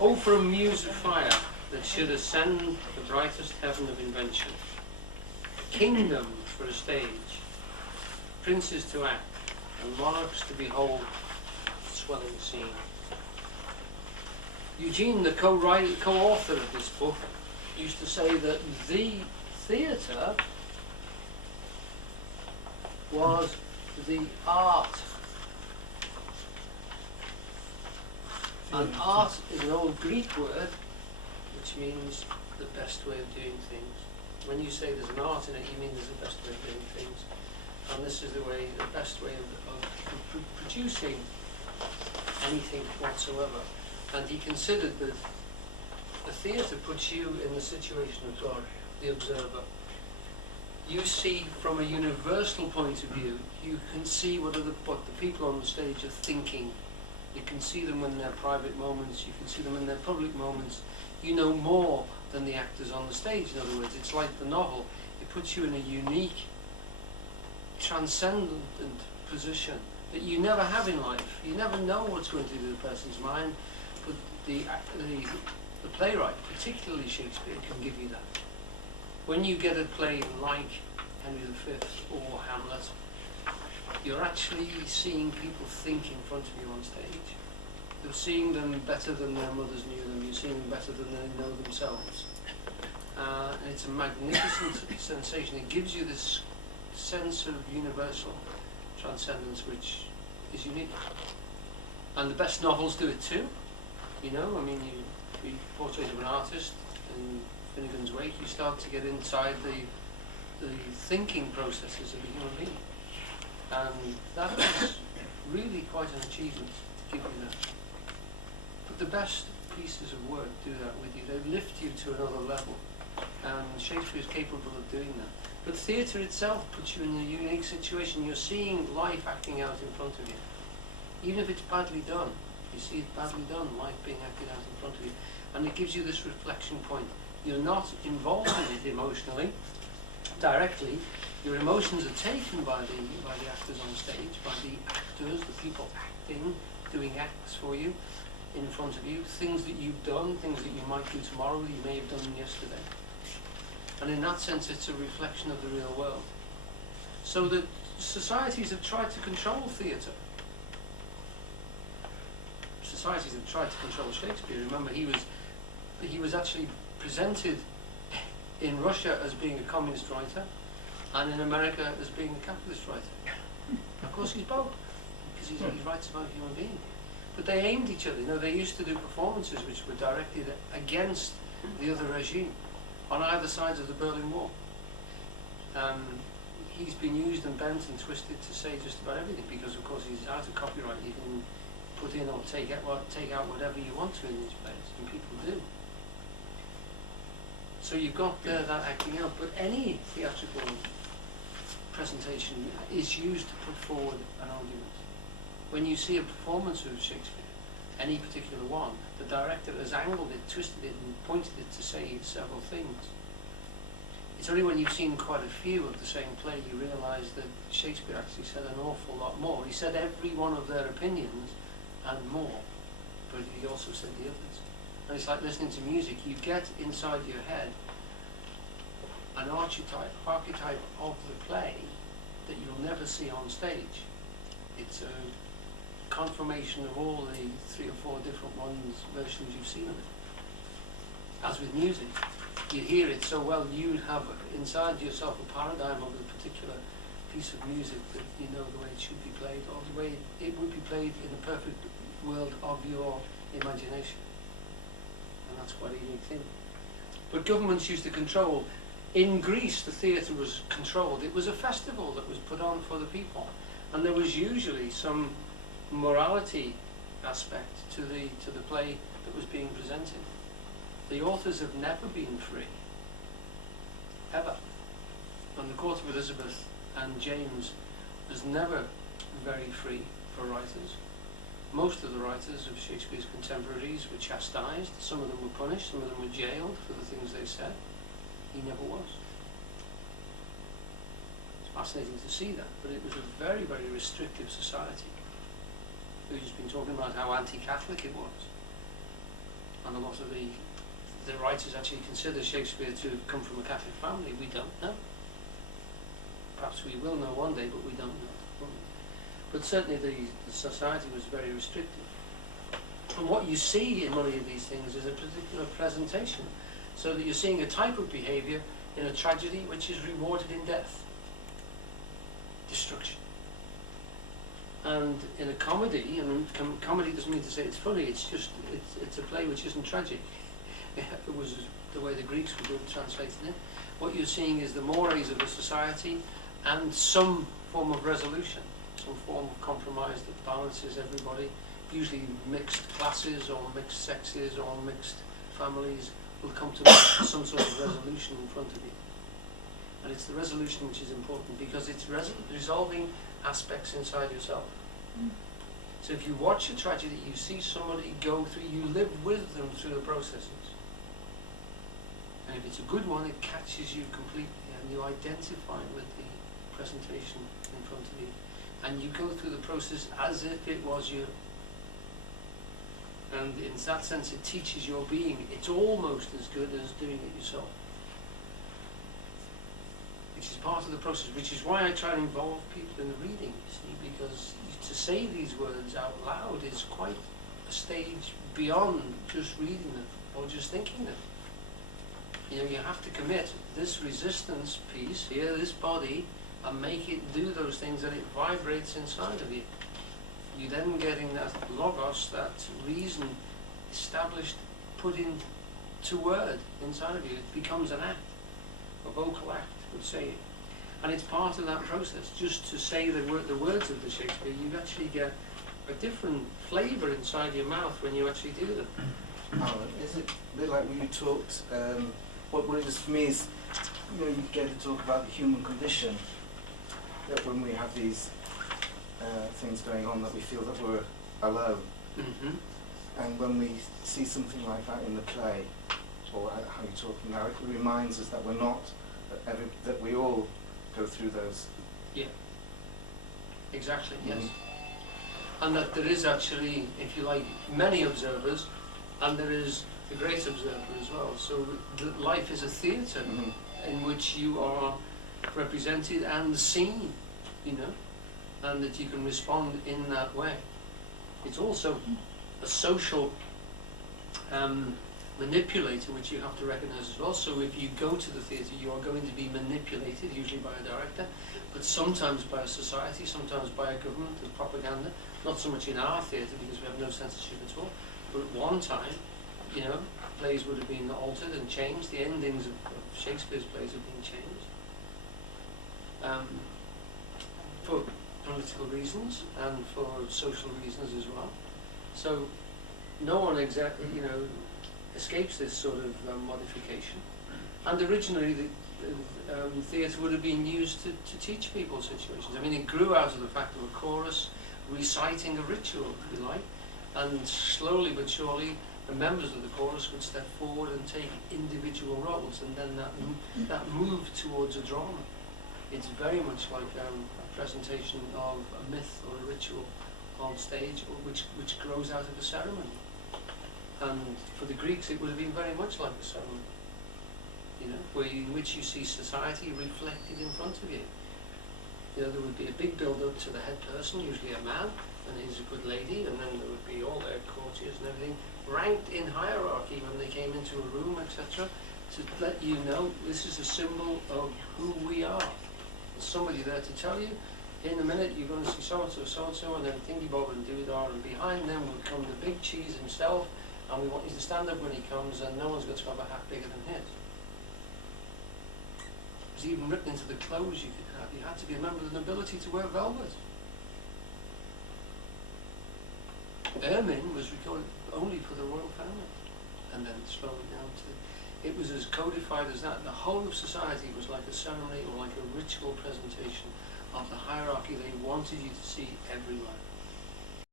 Oh, for a muse of fire that should ascend the brightest heaven of invention, a kingdom for a stage, princes to act, and monarchs to behold the swelling scene. Eugene, the co-author of this book, used to say that the theatre was the art. And art is an old Greek word which means the best way of doing things. When you say there's an art in it, you mean there's a best way of doing things. And this is the best way of producing anything whatsoever. And he considered that the theatre puts you in the situation of God, the observer. You see from a universal point of view, you can see what the people on the stage are thinking. You can see them in their private moments, you can see them in their public moments. You know more than the actors on the stage, in other words. It's like the novel. It puts you in a unique, transcendent position that you never have in life. You never know what's going through the person's mind, but the playwright, particularly Shakespeare, can give you that. When you get a play like Henry V or Hamlet, you're actually seeing people think in front of you on stage. You're seeing them better than their mothers knew them. You're seeing them better than they know themselves. And it's a magnificent sensation. It gives you this sense of universal transcendence which is unique. And the best novels do it too. You know, I mean, you read Portrait of an Artist in Finnegan's Wake, you start to get inside the thinking processes of a human being. And that is really quite an achievement to give you that. But the best pieces of work do that with you. They lift you to another level. And Shakespeare is capable of doing that. But theatre itself puts you in a unique situation. You're seeing life acting out in front of you. Even if it's badly done, you see it badly done, life being acted out in front of you. And it gives you this reflection point. You're not involved in it emotionally, directly. Your emotions are taken by the actors on stage, by the actors, the people acting, doing acts for you, in front of you, things that you've done, things that you might do tomorrow that you may have done yesterday. And in that sense, it's a reflection of the real world. So that societies have tried to control theatre. Societies have tried to control Shakespeare. Remember, he was actually presented in Russia as being a communist writer, and in America as being a capitalist writer. Of course he's both, because he writes about human beings. But they aimed each other. You know, they used to do performances which were directed against the other regime, on either sides of the Berlin Wall. He's been used and bent and twisted to say just about everything, because of course he's out of copyright. You can put in or take out whatever you want to in these plays, and people do. So you've got that acting out, but any theatrical presentation is used to put forward an argument. When you see a performance of Shakespeare, any particular one, the director has angled it, twisted it, and pointed it to say several things. It's only when you've seen quite a few of the same play you realise that Shakespeare actually said an awful lot more. He said every one of their opinions and more, but he also said the others. And it's like listening to music. You get inside your head an archetype of the play that you'll never see on stage. It's a confirmation of all the 3 or 4 different versions you've seen of it. As with music, you hear it so well, you have inside yourself a paradigm of a particular piece of music that you know the way it should be played, or the way it would be played in the perfect world of your imagination. And that's quite a unique thing. But governments used to control. In Greece, the theatre was controlled. It was a festival that was put on for the people. And there was usually some morality aspect to the play that was being presented. The authors have never been free, ever. And the court of Elizabeth and James was never very free for writers. Most of the writers of Shakespeare's contemporaries were chastised. Some of them were punished, some of them were jailed for the things they said. He never was. It's fascinating to see that, but it was a very, very restrictive society. We've just been talking about how anti-Catholic it was. and a lot of the writers actually consider Shakespeare to have come from a Catholic family. We don't know. Perhaps we will know one day, but we don't know. But certainly the society was very restrictive. And what you see in many of these things is a particular presentation, so that you're seeing a type of behaviour in a tragedy which is rewarded in death. Destruction. And in a comedy, and comedy doesn't mean to say it's funny, it's just, it's a play which isn't tragic. It was the way the Greeks would translate it. What you're seeing is the mores of a society and some form of resolution, some form of compromise that balances everybody. Usually mixed classes or mixed sexes or mixed families will come to some sort of resolution in front of you. And it's the resolution which is important, because it's resolving aspects inside yourself. So if you watch a tragedy, you see somebody go through, you live with them through the processes. And if it's a good one, it catches you completely and you identify with the presentation in front of you. And you go through the process as if it was you. And in that sense, it teaches your being. It's almost as good as doing it yourself. Which is part of the process, which is why I try to involve people in the reading, you see, because to say these words out loud is quite a stage beyond just reading them or just thinking them. You know, you have to commit this resistance piece here, this body, and make it do those things, and it vibrates inside of you. You then getting that logos, that reason established, put into word inside of you. It becomes an act, a vocal act, would say it. And it's part of that process. Just to say the words of the Shakespeare, you actually get a different flavour inside your mouth when you actually do them. Is it a bit like when you talked, what it is for me is, you know, you get to talk about the human condition, that when we have these things going on, that we feel that we're alone. And when we see something like that in the play, or how you're talking now, it reminds us that we're not, that we all go through those. Yeah, exactly, yes. And that there is actually, if you like, many observers, and there is the great observer as well. So that life is a theatre in which you are represented and seen, you know, and that you can respond in that way. It's also a social manipulator, which you have to recognise as well. So if you go to the theatre, you are going to be manipulated, usually by a director, but sometimes by a society, sometimes by a government as propaganda. Not so much in our theatre, because we have no censorship at all, but at one time, you know, plays would have been altered and changed. The endings of Shakespeare's plays have been changed for political reasons and for social reasons as well. So no one exactly, you know, escapes this sort of modification. And originally the theatre would have been used to teach people situations. I mean, it grew out of the fact of a chorus reciting a ritual, if you like, and slowly but surely the members of the chorus would step forward and take individual roles, and then that moved towards a drama. It's very much like a presentation of a myth or a ritual on stage, or which grows out of a ceremony. And for the Greeks, it would have been very much like a ceremony, you know, in which you see society reflected in front of you. You know, there would be a big build-up to the head person, usually a man, and he's a good lady, and then there would be all their courtiers and everything, ranked in hierarchy when they came into a room, etc., to let you know this is a symbol of who we are. There's somebody there to tell you, in a minute you're going to see so-and-so, and then thingy bob and doodah, and behind them will come the big cheese himself, and we want you to stand up when he comes, and no one's going to have a hat bigger than his. It was even written into the clothes you could have. You had to be a member of the nobility to wear velvet. Ermine was recorded only for the royal family, and then slowly down to, it was as codified as that. The whole of society was like a ceremony or like a ritual presentation of the hierarchy they wanted you to see everywhere.